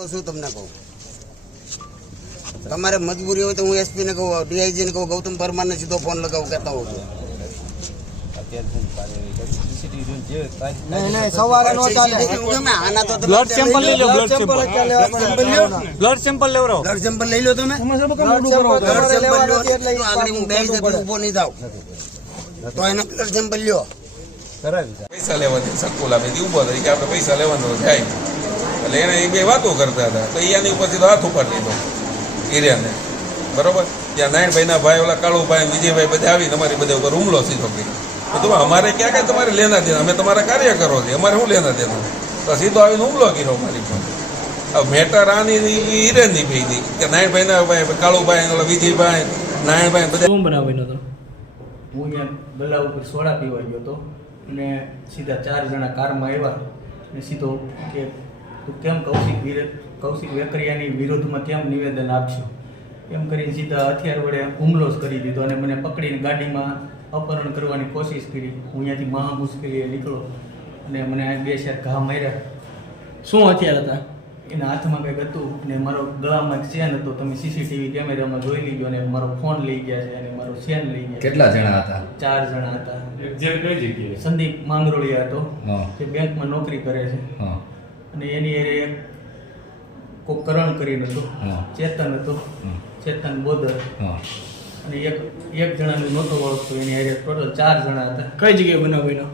તો શું તમને કહું? તમારે મજબૂરી હોય તો હું એસપી ને કહું ડીઆઈજી ને કહું ગૌતમ પરમાર ને સીધો ફોન લગાવું કહેતા હોઉં છું. નહીં નહીં સવારે નો ચાલે. હું કેમ આના તો તમે બ્લડ સેમ્પલ લઈ લો બ્લડ સેમ્પલ. અત્યારે લેવા પડે. બ્લડ સેમ્પલ લેવડાવો બ્લડ સેમ્પલ લઈ લો તમે. બ્લડ સેમ્પલ બ્લડ તમારે સેમ્પલ લેવા લ્યો નથી. એટલે તો આગળ હું બે જગ્યાએ ઊભો નહીં થાવ. તો એનો બ્લડ સેમ્પલ લ્યો. પૈસા લેવાની સકુલા મેં ઊભો થઈ આપણે પૈસા લેવાનો જાય. એટલે એને એ બે વાતો કરતા હતા. તો એની ઉપરથી તો હાથ ઉપાડી લીધો એરિયાને બરોબર? ત્યાં નારાયણભાઈના ભાઈ ઓલા કાળુભાઈ વિજયભાઈ બધા આવી તમારી બધા ઉપર હુમલો સીધો કર્યો. તો તમે અમારે ક્યાં કાંઈ તમારે લેના દેના? અમે તમારા કાર્યકરો છે અમારે શું લેના દેના? તો સીધો આવીને હુમલો કર્યો મારી પર હવે મેટર આની હિરેનની હતી. કે નારાયણભાઈના ભાઈ કાળુભાઈ ઓલા વિજયભાઈ નારાયણભાઈ બધા શું બનાવેલો હતો હું અહીંયા ગલા ઉપર સોડા પીવા ગયો હતો. અને સીધા ચાર જણા કારમાં આવ્યા. અને સીધો કે કેમ કૌશિક કૌશિક વેકરિયાની વિરોધમાં કેમ નિવેદન આપશો? એમ કરીને સીધા હથિયાર વડે હુમલો જ કરી દીધો અને મને પકડીને ગાડીમાં અપહરણ કરવાની કોશિશ કરી. હું અહીંયાથી મહા મુશ્કેલીએ નીકળો અને મને બે ચાર ઘા માર્યા. શું હથિયાર હતા? એના હાથમાં કંઈક હતું ને મારો ગળામાં એક ચેન હતો. તમે સીસીટીવી કેમેરામાં જોઈ લીધો અને મારો ફોન લઈ ગયા છે અને મારો ચેન લઈ ગયા કેટલા જણા હતા? ચાર જણા હતા. સંદીપ માંગરોળિયા હતો જે બેંકમાં નોકરી કરે છે. હા. અને એની એરે કોઈ કોક કરણ કરીને હતો હા. ચેતન હતો હા. ચેતન બોદર હા અને એક એક જણાનું નહોતો ઓળખતો એની હારે ટોટલ ચાર જણા હતા કઈ જગ્યાએ બનાવેલો